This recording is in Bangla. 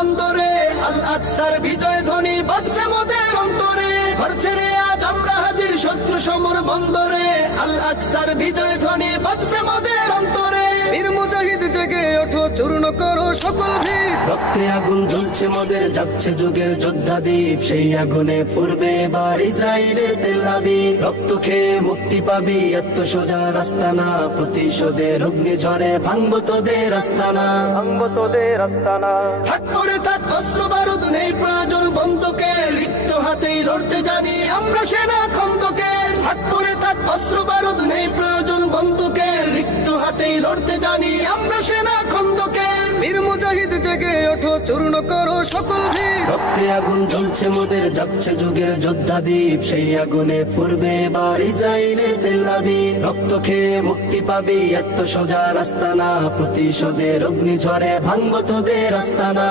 অন্তরে আল আকসার বিজয় ধ্বনি বাজছে মোদের অন্তরে, ঘর ছেড়ে আজ আমরা হাজির শত্রু সমর বন্দরে। আল আকসার বিজয় ধ্বনি বাজছে মোদের অন্তরে। বীর মুজাহিদ জেগে ওঠো, চূর্ণ করো সকল ভিড়। রক্তে আগুন জ্বলছে মোদের, যাচ্ছে যুগের যোদ্ধা দ্বীপ। সেই আগুনে পূর্বে এবার ইসরায়েলের তেল আবিব। রক্ত খেয়ে মুক্তি পাবি, এত সোজা রাস্তা না। প্রতিশোধের অগ্নি ঝরে ভাঙবো তোদের আস্তানা, ভাঙবো তোদের আস্তানা। থাক পড়ে থাক অস্ত্র বারুদ, নেই প্রয়োজন বন্দুকের। রিক্ত হাতেই লড়তে জানি আমরা সেনা খন্দকের। থাক পড়ে থাক অস্ত্র বারুদ, নেই প্রয়োজন বন্দুকের। রিক্ত হাতেই লড়তে জানি আমরা সেনা খন্দকের। বীর মুজাহিদ জেগে ওঠো, চূর্ণ করো সকল ভিড়। রক্তে আগুন জ্বলছে মোদের, যাচ্ছে যুগের যোদ্ধা দ্বীপ। সেই আগুনে পূর্বে এবার ইসরায়েলের তেল আবিব। রক্ত খেয়ে মুক্তি পাবি, এত সোজা রাস্তা না। প্রতিশোধের অগ্নি ঝরে ভাঙবো তোদের আস্তানা।